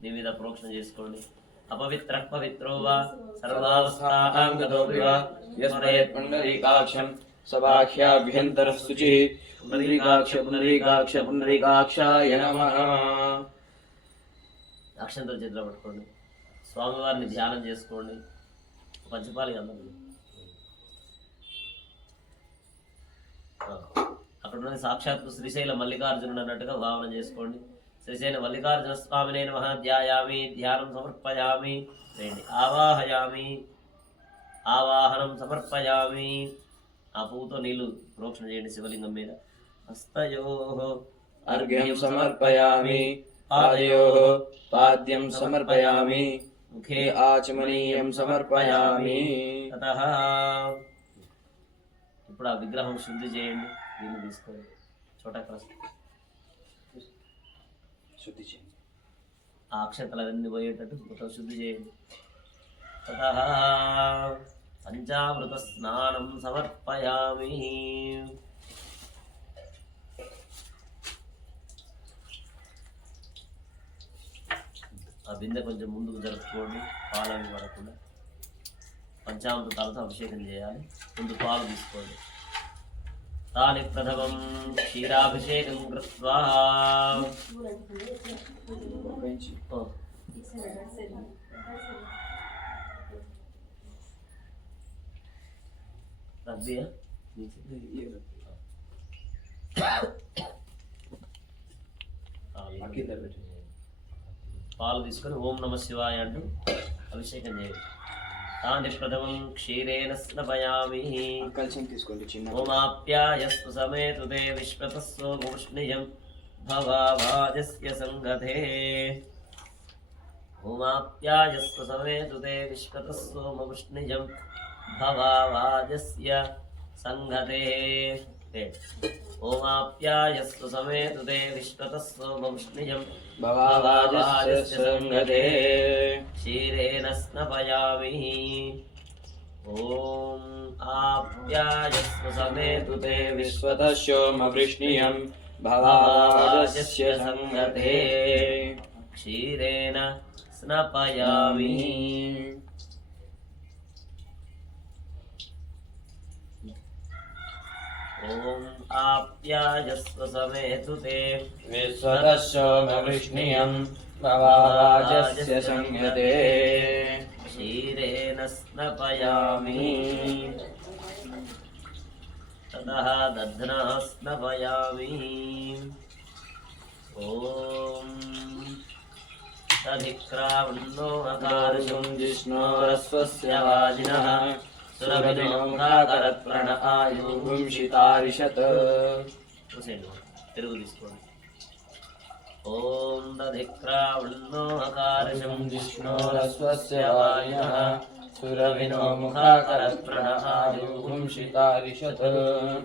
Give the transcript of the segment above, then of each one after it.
నీ మీద ప్రోక్షణ చేసుకోండి. అపవిత్ర పవిత్రో వా సర్వావస్థానాం గతోపి వా యస్మరేత్ పుండరీకాక్షం సబాహ్యాభ్యంతర శుచి పుండరీకాక్షాయ నమః. అక్షంతల చేతిలో పట్టుకోండి. స్వామివారిని ధ్యానం చేసుకోండి. పంచపాలి అందరూ అక్కడ ఉన్న సాక్షాత్తు శ్రీశైల మల్లికార్జునుడు అన్నట్టుగా భావన చేసుకోండి. శ్రీశైల మల్లికార్జున స్వామినే నమః. ధ్యాయామి, ధ్యానం సమర్పయామి, ఆవాహయామి, ఆవాహనం సమర్పయామి. ఆ పువ్వుతో నీళ్లు ప్రోక్షణ చేయండి శివలింగం మీద. హస్తయోః అర్ఘ్యం సమర్పయామి, పాదయోః పాద్యం సమర్పయామి, ముఖే ఆచమనీయం సమర్పయామి. తతః ఇప్పుడు ఆ విగ్రహం శుద్ధి చేయండి. దీన్ని తీసుకోండి. శుద్ధి చేయండి. ఆ అక్షంతలు అవన్నీ పోయేటట్టు మొత్తం శుద్ధి చేయండి. తతః పంచామృత స్నానం సమర్పయామి. ఆ బిందె కొంచెం ముందుకు జరుపుకోండి, పాలవి పడకుండా. పంచామృతాలతో అభిషేకం చేయాలి. ముందు పాలు తీసుకోండి. తాని ప్రథమం క్షీరాభిషేకం కృత్వా పాలు తీసుకొని ఓం నమ శివాయ అంటూ అభిషేకం చేయండి. తాని ప్రథమం క్షీరేణ స్నపయామి. ఓమాప్యాయస్తు సమేతుతే విశ్వతస్సో గోష్ణియం భవావాజస్య సంగతే. ఓమాప్యాయస్తు సమేతుతే విశ్వతస్సో గోష్ణియం భవావాజస్య సంగతే. ఓమాప్యాయస్తు సమేతుతే విశ్వతస్సో గోష్ణియం భవావాజస్య సంగతే. క్షీరేణ స్నపయామి. ఓం ఆప్యాయస్వ సమేతుతే విశ్వతస్యోమవృష్ణియం భవావాజస్య సంగతే. క్షీరేణ స్నపయామి. ఓం ఆప్యాయస్వ సమేతుతే విశ్వతస్యోమవృష్ణియం భవావాజస్య సంగతే. క్షీరేణ స్నపయామి. తతః దధ్నా స్నపయామి. ఓం తదిక్రావణో అకార్షం జిష్ణోరస్వస్య వాజినః సురభినోముఖాకరత్ప్రణ ఆయుః తెలుగు తీసుకోండి. ఓం దధిక్రావణో అకార్షం జిష్ణోరస్వస్య వాజినః సురభినోముఖాకరత్ప్రణ ఆయుః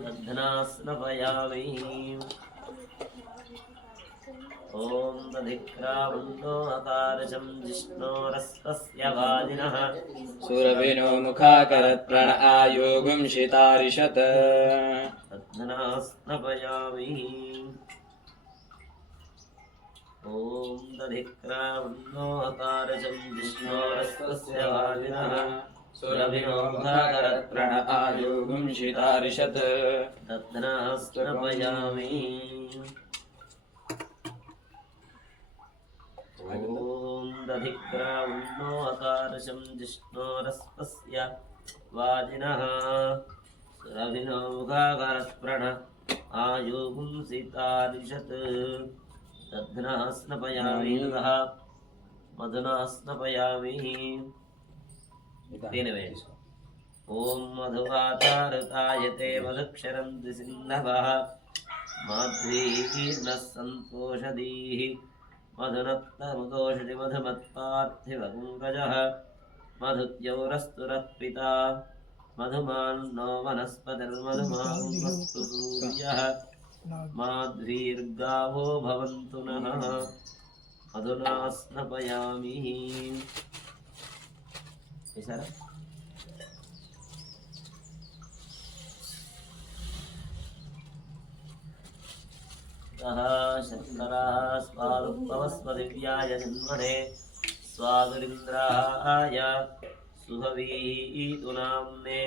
దధ్నా స్నపయామి. ఓం దధిక్రావణో అకార్షం జిష్ణోరస్వస్య వాజినః సురభినో ముఖాకరత్ప్రణ ఆయుగుంషితారిషత్ దధ్నా స్నపయామి. ఓం దధిక్రావణో అకార్షం జిష్ణోరస్వస్య వాజినః సురభినో ముఖాకరత్ప్రణ ఆయుగుంషితారిషత్ దధ్నా స్నపయామి. ఓం దధిక్రావణో అకార్షం జిష్ణోరస్వస్య వాజినః సురభినో ముఖాకరత్ప్రణ ఆయుగుంషితారిషత్ దధ్నా స్నపయామి. మధునా స్నపయామి. తేనె వేయండి. ఓం మధువాతారకాయతే మధుక్షరంతి సింధవః మాధ్వీర్నః సంతోషదీః మధునత్తముదోషతి మధుమత్పార్థివకుంగజః మధుద్యౌరస్తురః పితా మధుమాన్నో వనస్పతిర్మధుమాస్తు సూర్యః మాధ్వీర్గావో భవంతు నః. మధునా స్నపయామి. చేశారా? तः शर्करः स्वादुपवस्वदिव्याय जन्मने स्वादुरिन्द्राय सुहवीतु नाम्ने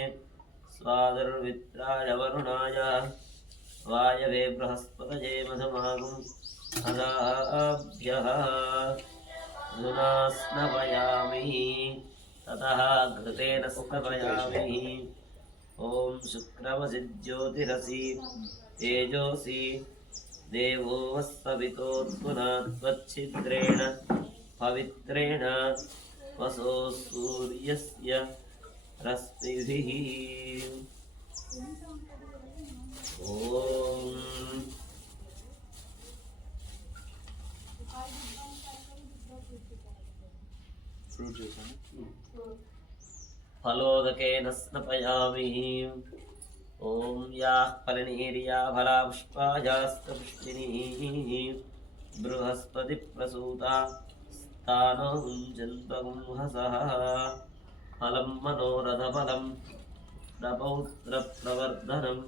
स्वादुर्वित्राय वरुणाय वायवे बृहस्पतये मधुमागुं अदाभ्यः अधुना स्नपयामि ततः घृतेन स्नपयामि ॐ शुक्रमसि ज्योतिरसि तेजोसि देवो वस्सवितोऽधुना त्वच्छिद्रेण पवित्रेण वसो सूर्यस्य रश्मिभिः ॐ फलोदकेन स्नपयामि ॐ याः फलनेर्या फला पुष्पायास्तपुष्पिणीः बृहस्पतिप्रसूता स्थानो जन्मगुंहसः फलं मनोरथफलं प्रपौत्रप्रवर्धनं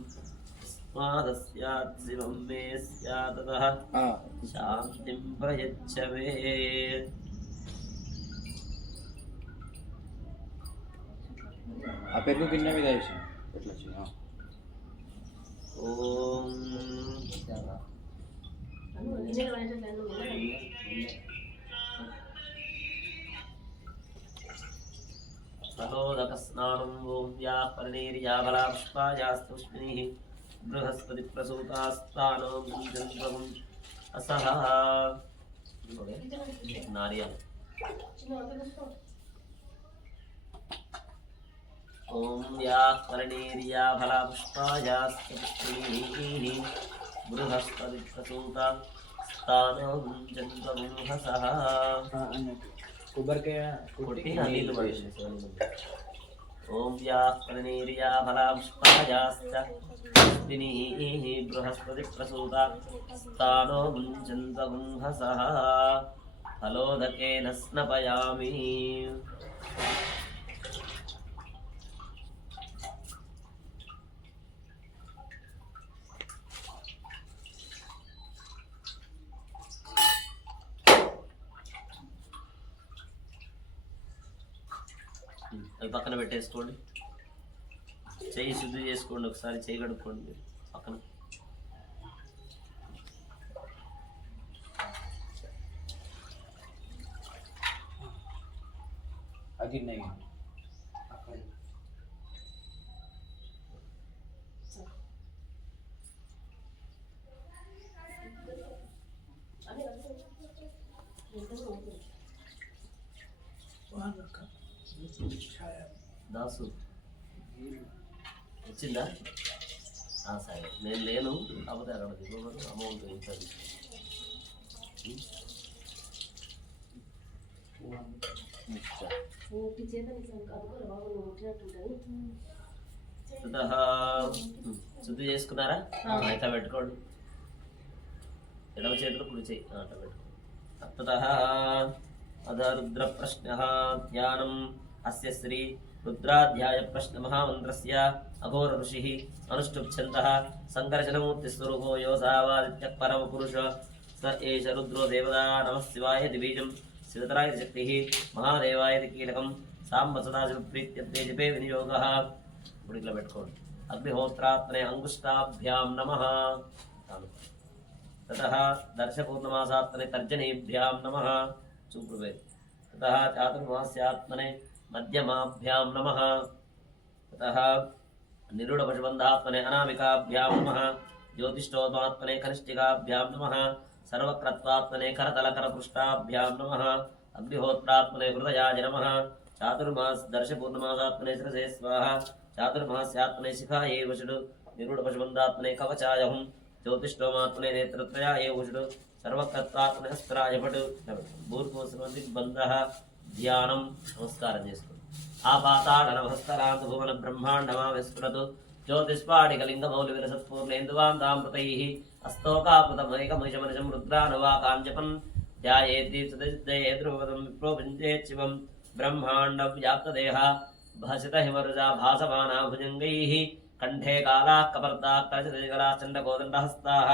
स्मादस्यात् शिवं मे स्यात्ततः शान्तिं प्रयच्छ मे ఆ పెరుగు గిన్నె మీద వేసి ఎట్లా ఓం ఫలోదకస్నానం ఓం యా పర్ణీర్యా బలా పుష్పాయాస్తుష్మినిః బృహస్పతి ప్రసూతాస్తానో జంత్రం అసహ నార్యల్ ఓం యా పర్ణీర్యా బలా పుష్పాయాస్తుష్మినిః బృహస్పతి ప్రసూతాస్తానో జంత్రం అసహ కొబ్బరికాయ కొట్టి నీళ్ళు పడేసి ఓం యా ప్రణీర్యా ఫలా పుష్పాయాశ్చ పుష్పిణీః బృహస్పతి ప్రసూత స్థానో ముంచంత గుంహసః ఫలోదకేన స్నపయామి అవి పక్కన పెట్టేసుకోండి చెయ్యి శుద్ధి చేసుకోండి ఒకసారి చెయ్యి కడుక్కోండి మీరు పక్కన అగిన్నయ్య దాసు వచ్చిందా సరే నేను లేను కాకపోతే అక్కడ దిగబడి అమౌంట్ ఇస్తుంది శుద్ధి చేసుకున్నారా అయితే పెట్టుకోండి ఎడమ చేతులు కుడి చేయి అట్లా పెట్టుకోండి తత్తః అధరుద్ర ప్రశ్న ధ్యానం అస్య శ్రీ రుద్రాధ్యాయ ప్రశ్న మహామంత్రస్య అఘోర ఋషి అనుష్ఠుప్ఛందః సంకర్షణమూర్తి స్వరూపో యోసావాదిత్య పరమ పురుష స ఏష రుద్రో దేవతా నమః శివాయ దిబీజం శివతరాయ శక్తి మహాదేవాయ కీలకం సాంబ సదాశివ ప్రీత్యర్థే జపే వినియోగః ఇప్పుడు ఇట్లా పెట్టుకోండి అగ్నిహోత్రాత్మనే అంగుష్టాభ్యాం నమః తతః దర్శపూర్ణమాసాత్మనే తర్జనేభ్యాం నమః చూపుడు తతః చాతుర్మాస్యాత్మనే మధ్యమాభ్యాం నమః తతః నిరుడపశుబంధాత్మనే అనామికాభ్యాం నమః జ్యోతిష్ఠోమాత్మనే కనిష్ఠికాభ్యాం నమః సర్వక్రత్వాత్మనే కరతలకరపృష్టాభ్యాం నమః అగ్నిహోత్రాత్మనే హృదయాయ నమః దర్శపూర్ణమాసాత్మనే శిరసే స్వాహ చాతుర్మాస్యాత్మనే శిఖాయే వషుడు నిరుడపశుబంధాత్మనే కవచాయహం జ్యోతిష్ఠోమాత్మనే నేత్రత్రయాయే వషుడు సర్వకర్తాత్మనే హస్త్రాయ పటు భూర్భువస్సుమంది బంధః ధ్యానం నమస్కారం చేసుకోండి ఆపాతాళనభస్తరాంత భువన బ్రహ్మాండమా విస్ఫురతు జ్యోతిష్పాడికలింగమౌలి విరసత్పూర్ణేందువాంతామృతైః అస్తోకాపృతమైకమైషమనిషం రుద్రానువాకాం జపన్ ధ్యాయేద్దీప్తదయే ధ్రువపదం విప్రోపించేత్ శివం బ్రహ్మాండం వ్యాప్తదేహ భాసితహిమరుజా భాసమానా భుజంగైః కంఠే కాలాః కపర్దాః కలశదిగలాశ్చండకోదండహస్తాః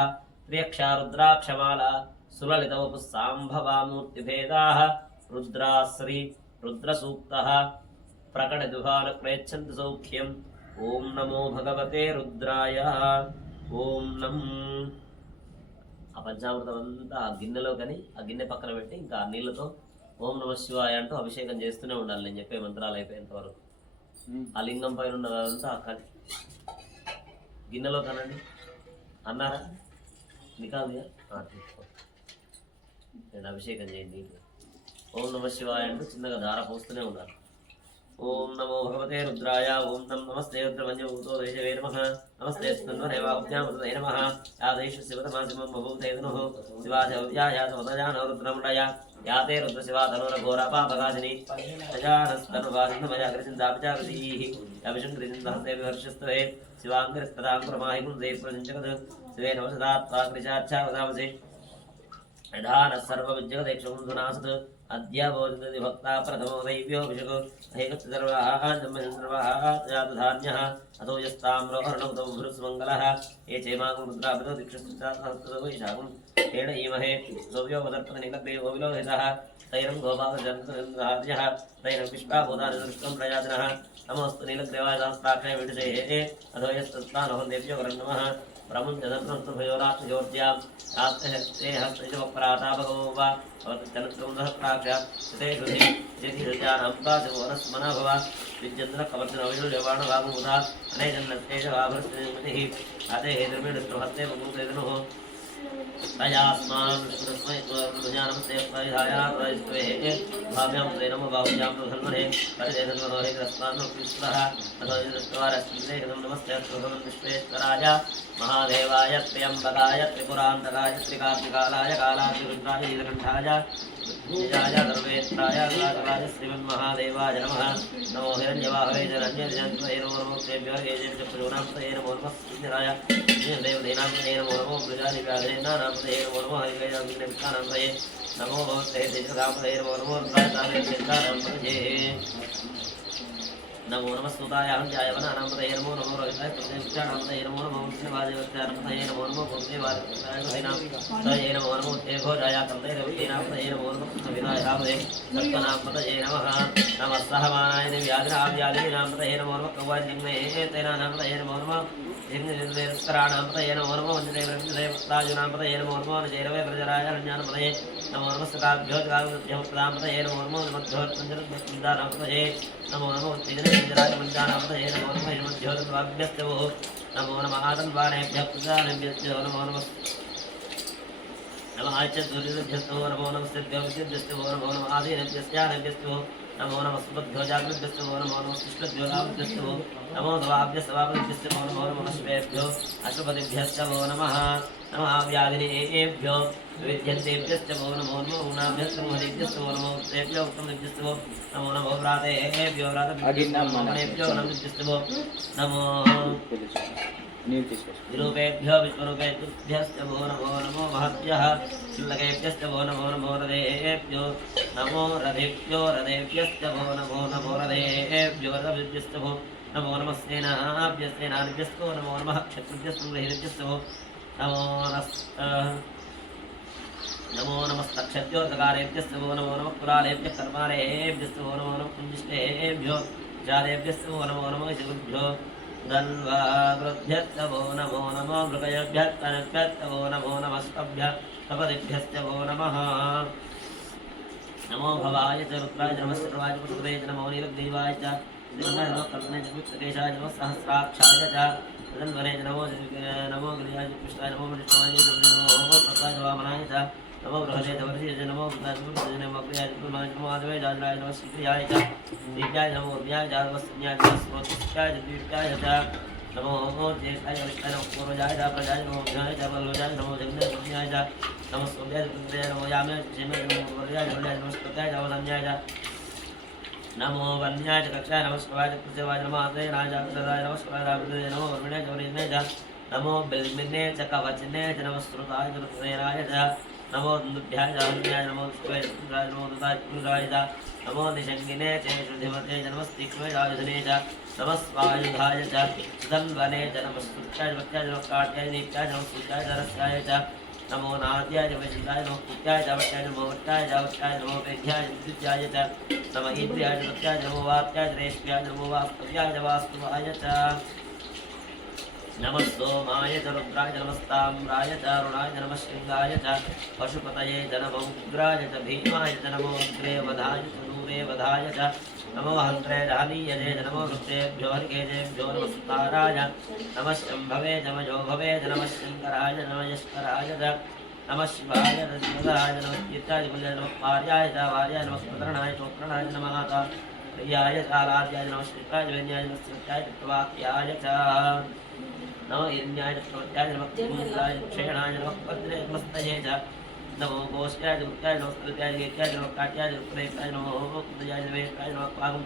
त्र्यक्षा रुद्राक्षमाला सुललितवपुस्साम्भवामूर्तिभेदाः रुद्राश्री रुद्रसूक्तः प्रकटदुहानक्रेच्छन्ति सौख्यम् ॐ नमो भगवते रुद्राय ఓం నం. ఆ పంచామృతం అంతా ఆ గిన్నెలో కానీ ఆ గిన్నె పక్కన పెట్టి ఇంకా ఆ నీళ్ళతో ఓం నమ శివాయ అంటూ అభిషేకం చేస్తూనే ఉండాలి. నేను చెప్పే మంత్రాలు అయిపోయేంత వరకు ఆ లింగం పైన ఉన్నదంతా కానీ గిన్నెలో కనండి అన్నారా నికాదు నేను అభిషేకం చేయండి. ఓం నమ శివాయ అంటూ చిన్నగా ధార పోస్తూనే ఉండాలి. ఓం నమో భగవతే రుద్రాయ ఓం నమస్తే రుద్రమంజభూతో దేశవే నమః నమస్తే స్కందరేవాజ్ఞామృతే నమః యాదేశ శివతమాసిమం బభూతేదనుః శివాజవ్యాయ సమదజాన రుద్రముడయ యాతే రుద్రశివాతనురఘోరపాపగాజిని సజానస్తనువాజినమయాగ్రచిందాపిచాగతీః అభిషంకృచిందహస్తే విహర్షస్తవే శివాంగరిస్తదాంకురమాహిగుందే ప్రజంచగత్ శివే నవసదాత్వాగ్రిచాచ్ఛావదామసి యథాన సర్వవిద్యగదేక్షమునాసత్ అద్య భోజనది భక్తా ప్రథమో దైవ్యోభిషకో హేకస్సర్వాహాన్యః అతో యస్తామ్రో అర్ణవతో భృస్మంగళః ఏ చేమాగం రుద్రాభితో దీక్షిస్తాం ఏణ ఈమహే సౌవ్యోపదర్పణ నిలగ్రేవో విలోహితః తైరం గోపాలజంత్రః తైరం పుష్పాభూతానిదృష్టం ప్రయాతినః నమోస్తు నీలగ్రేవాయ సహస్రాక్షయ విడుషే అథో యస్తానో దేవ్యో నమః ప్రముంచదన్నంతభయోరాక్షయోర్జ్యాం ఆత్మహస్తే హస్తపరాతాపగోవ అవతచ్చనత్రముదఃప్రాక్షాం భవ విద్యంద్ర కవర్తనవయోజవాణవాగుముదా అనేజన్నస్తేజవాభరస్మతి అతే హేతుర్మేణస్త్రహస్తే బహూతేదనుః తయాస్మాన్ నమస్తే భావ్యాం తే నమో బాహుజాం ధన్వనే పరిదేశన్వనోహే గ్రస్మాన్నః అథోజనస్వారస్మిదేహం నమస్తే విశ్వేశ్వరాయ మహాదేవాయ త్ర్యంబకాయ త్రిపురాంతకాయ త్రికార్తికాలాయ కాలాదిరుద్రాయ నీలకంఠాయ నిజాయ సర్వేత్రాయ రాజరాజ శ్రీమన్మహాదేవాయ నమః నమో హిరణ్యవాహవే జరణ్యజంత్వే నమో నమోస్తేభ్యో హేజేభ్యో నమో నమః శ్రీధరాయ దేవదేనాంతయే నమో నమో ప్రజాదివ్యాధేనాంతయే నమో నమో హరివేదాంతయే నమో భగవతే దేవదాంతయే నమో నమో రుద్రాంతయే నమో నమస్తుతాయ హంజాయ వనానాంతయే నమో నమో రోహితాయ ప్రతిష్ఠానాంతయే నమో నమో విష్ణువాదేవత్యానంతయే నమో నమో పూర్తివాదయే నమో నమో దేవోజాయ కంతయే రవినాంతయే నమో నమో కృష్ణవినాయ రామదే సత్వనాంతయే నమః నమస్తహమానాయ వ్యాధినాంతయే నమో నమో కవ్వాజిగ్నయే తేనాంతయే నమో నమో జిగ్నరాణాంతయే నమో నమో వంజదేవరాజునాంతయే నమో నమో జైరవే ప్రజరాయ జ్ఞానపదయే నమో నమస్తకాభ్యో జాగృత్యముక్తాంతయే నమో నమో మధ్యోత్పంజరాంతయే నమో నమో త్రిజనరాయ పంచానాంతయే నమో నమో మధ్యోత్వాభ్యస్తవో నమో నమ ఆదన్వానేభ్యః ప్రజానేభ్యశ్చో నమో నమః నమః ఆచర్యభ్యస్తవో నమో నమస్తేభ్యో నమో నమః ఆదీనేభ్యశ్చానేభ్యస్తవో నమో నమః సుభద్యోజాగ్రభ్యస్తవో నమో నమః కృష్ణద్యోగాభ్యస్తవో నమో సవాభ్యస్తవాభ్యస్తవో నమో నమః శివేభ్యో అశ్వపతిభ్యస్తవో నమః నమః వ్యాధినేభ్యో విద్యంతేభ్యస్తవో నమో నమో గుణాభ్యస్తవో నమో తేభ్యో ఉత్తమేభ్యస్తవో నమో నమో వ్రాతేభ్యో వ్రాతభ్యో నమోభ్యస్తవో నమో విరూపేభ్యో విశ్వరూపేభ్యస్తవో నమో నమో మహద్భ్యః శుల్లకేభ్యస్తవో నమో నమో రథేభ్యో నమో రథేభ్యో రథేభ్యస్తవో నమో నమో రథేభ్యో రథేభ్యస్తవో నమో నమః సేనాభ్యస్తేనాభ్యస్తవో నమో నమః క్షత్రుభ్యస్తవో నమో నమస్తక్షత్యోదకారేభ్యస్తవో నమో నమః కులాలేభ్యः కర్మారేభ్యస్తవో నమో నమః కుంజిష్టేభ్యో జాలేభ్యస్తవో నమో నమః శిగుభ్యో ధన్వాగృభ్యస్తవో నమో నమో మృగయభ్యస్తనభ్యస్తవో నమో నమస్తభ్యः కపదిభ్యస్తవో నమః నమో భవాయ చ రుద్రాయ నమః పుష్పదే నమో నీలగ్రీవాయ చ నమో కల్పనే చ కేశాయ నమః సహస్రాక్షాయ చ ధన్వనే నమో నమో గిరియాయ పుష్పాయ నమో విష్ణువాయ నమో ప్రసాయ వామనాయ చ నమో బృహదే వర్షియ నమో నమో ప్రియాయ నమో ఆదవే జాజరాయ నమో శ్రీయాయ చ దివ్యాయ నమో జ్ఞాయ జావస్న్యాయ స్రోత్యాయ దివ్యాయ చ నమో జ్యేష్ఠాయ విష్ణాయ నమో పూర్వజాయ చ ప్రజాయ నమో జ్ఞాయ చ బలోజాయ నమో జగన్యాయ చ నమో సూర్యాయ పుత్రాయ నమో యామ్యాయ క్షేమాయ నమో వర్యాయ నమో స్పత్యాయ నమో ధన్యాయ చ నమో వన్యాయ చ కక్షాయ నమో శివాయ చ కృష్ణవాయ నమో ఆదయ రాజాయ నమో శివాయ రాజాయ నమో వర్మిణాయ చ వరిణాయ చ నమో బిల్మినే చ కవచనే చ నమో శ్రుతాయ చ రుద్రేరాయ చ नमो दुभ्याय जाह्याय नमो शिवाय नमो दुताय नमो निशंगिने च श्रुतिमते नमस्तिक्ष्मयायुधने च नमस्वायुधाय च सुधन्वने च नमस्तुत्याय वक्याय नमस्काट्याय नीत्याय नमस्तुत्याय धरस्याय च नमो नाद्याय वैशिताय नमो कुत्याय च वट्याय नमो वट्टाय च वट्टाय नमो वेद्याय विद्याय च नम इंद्रियाय च वट्याय नमो वात्याय च रेष्म्याय नमो वास्तव्याय च वास्तवाय च नमः सोमाय च रुद्राय च नमस्ताम्राय च अरुणाय च नमः शृंगाय च पशुपतये च नमो उग्राय च भीमाय च नमो अग्रे वधाय च दूरे वधाय च नमो हन्त्रे च हनीयजे च नमो वृत्तेभ्यो हरिकेजेभ्यो नमस्ताराय नमः शम्भवे च मजोभवे च नमः शङ्कराय च नमः यस्कराय च नमः शिवाय च शिवदाय च नमः कीर्ताय च नमः पार्याय च वार्याय नमः प्रतरणाय चोत्रणाय च नमः प्रियाय च आराध्याय नमः श्रीताय च वेन्याय नमः सत्याय च प्रवाक्याय च नमो हिरण्याय च प्रवत्याय नमः कुमुदाय क्षेणाय नमः पद्रे नमस्तये च नमो गोष्ठ्याय च मुक्त्याय नमः स्तुत्याय च गेत्याय च नमः काट्याय च रुक्रेक्ताय नमो कुदयाय च वेष्टाय नमः पागं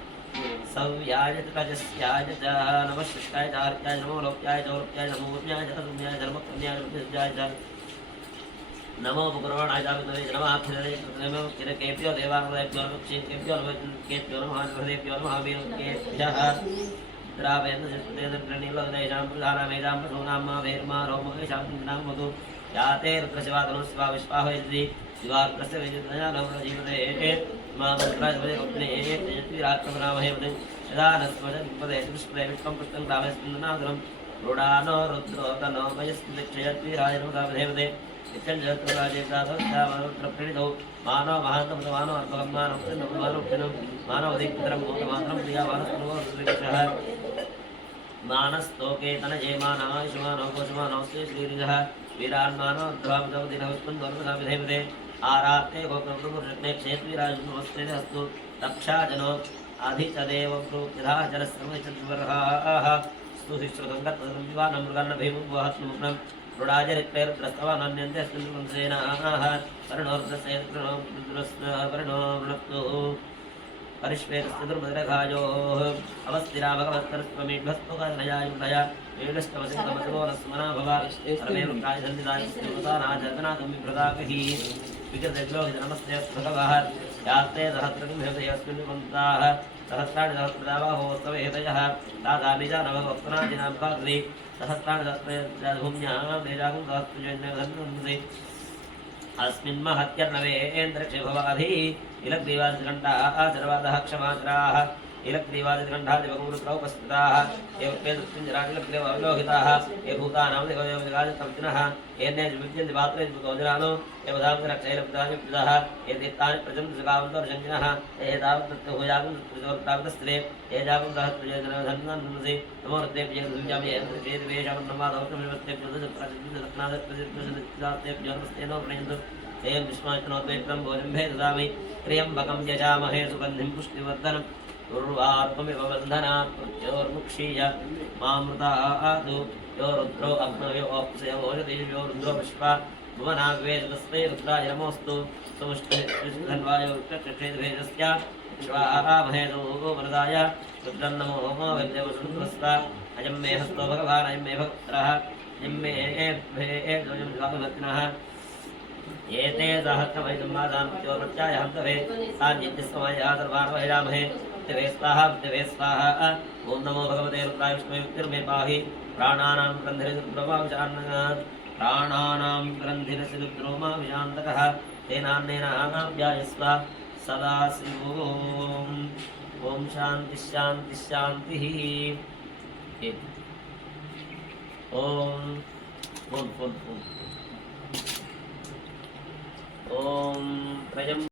सव्याय च रजस्याय च नमः शिष्टाय च आर्त्याय नमो लोक्याय च और्त्याय नमो ऊर्म्याय च असुम्याय च नमः कन्याय च विद्याय च नमो पुकर्वणाय च विद्महे च नमः अक्षराय च नमो किरकेभ्यो देवानुदेभ्यो नमः क्षीणकेभ्यो नमः नमः हृदेभ्यो नमः वीरकेभ्यः द्रावयन् प्रणीलोदयेषां प्रधानामेषां पशूनां वेर्मा रोमकेषां नाम मधु याते रुद्रशिवातनु शिवा विश्वाहयति शिवाग्रस्य विद्युतया नवजीवते मा मन्त्राजपदे कल्पने तेजस्वीरात्मनामहे वदे यदा नस्मजन्पदे पुष्पे विश्वं पुष्टं ग्रामे स्पन्दनादरं रुडानो रुद्रो तनो मयस्मिक्षयत्वीराय नमोदावधेवते नित्यञ्जयत्वराजेन्द्राधोत्यामरुद्रप्रणितौ मानव महान्तमतमानो अर्भगं मानवक्षिणं मानवधिकतरं भूतमात्रं प्रियावानस्तनुवः मानस्तोके तनये मानायुष्मानो कोशमानो श्रीश्रीरिजः वीरान्मानो ध्वामदवदिनहुस्मन्वर्मसाविधेवते आरात्ते गोप्रभुपुरुषज्ञे क्षेत्वीराजुनमस्ते हस्तु रक्षाजनो अधिचदेव प्रोक्तिधा जलस्रमयचन्द्रवर्हाः स्तुतिश्रुतं गत्वदं विवानं मृगन्नभीमुं वहत्नुमुग्नं रुडाजरिक्तैर्द्रस्तवानन्यन्ते स्मिन्वंसेनाः वर्णो वृणक्तु परिष्वेतस्तुर्मद्रघायोः अवस्थिरा भगवत्करस्वमेढ्भस्तुकनयायुधया वेणुष्टवसिंहमसुरोरस्मना भव परमेरुकाय सन्निधाय स्तुतानाचर्दनाथं विभ्रदाकहि विकृतज्ञोहि नमस्ते भगवः यास्ते सहस्रकिं हृदयस्मिन् विमन्ताः सहस्राणि सहस्रदाबाहोस्तवेदयः तादामिजानभगवत्तनाजिनां काग्रि सहस्राणि सहस्रभूम्यां वेदागुं सहस्रजन्यधन्वन्ति अस्मिन् महत्यर्णवेन्द्रक्षे भवाधि इलग्रीवादिगण्डाः सर्वादः क्षमाचराः इलग्रीवादिगण्डादिवगुरुत्रौपस्थिताः ये वेदृत्युञ्जरादिलग्रीवाविलोहिताः ये भूतानां देवदेवगादितमिनः ये नेजविद्यन्ति पात्रेजनानो ये वधांसरक्षैलब्धानिप्तः ये तीर्थानि प्रचण्डसुखावन्तर्जन्यः ये तावत्तत्तुभुजागुंस्त्रे ये जागुंसहस्रजनधन्वन्सि नमो ऋतेभ्यः नमस्तेनो प्रणयन्तु एवं विष्णुनोद्वैतं भोजम्भे ददामि त्र्यम्बकं यजामहे सुगन्धिं पुष्टिवर्धनम् उर्वात्ममिव बन्धनात् मृत्योर्मुक्षीय मामृतादु यो रुद्रो अग्नयो अप्सयो रुद्रो विश्वा भुवनाग्वेद तस्मै रुद्राय नमोऽस्तु सुमुष्टिधन्वाय वृक्षक्षेदभेदस्य विश्वामहेदो वरदाय रुद्रं नमो विद्यवसुन्द्रस्ता अयं मे हस्तो भगवान् अयं मे भक्तः अयं मे भक्तिनः एते सहस्रमयसंवादान् मृत्योर्मृत्याय हन्तवे तान् यज्ञस्वमया सर्वान् वहयामहे मृत्यवे स्वाहा ॐ नमो भगवते रुद्राय विष्णवे मृत्युर्मे पाहि प्राणानां ग्रन्थिरसिरुद्रोमाभिशान्तकः तेनान्नेनाव्यायस्व सदा शिवोम् ॐ शान्तिः शान्तिः शान्तिः ॐ त्रयम्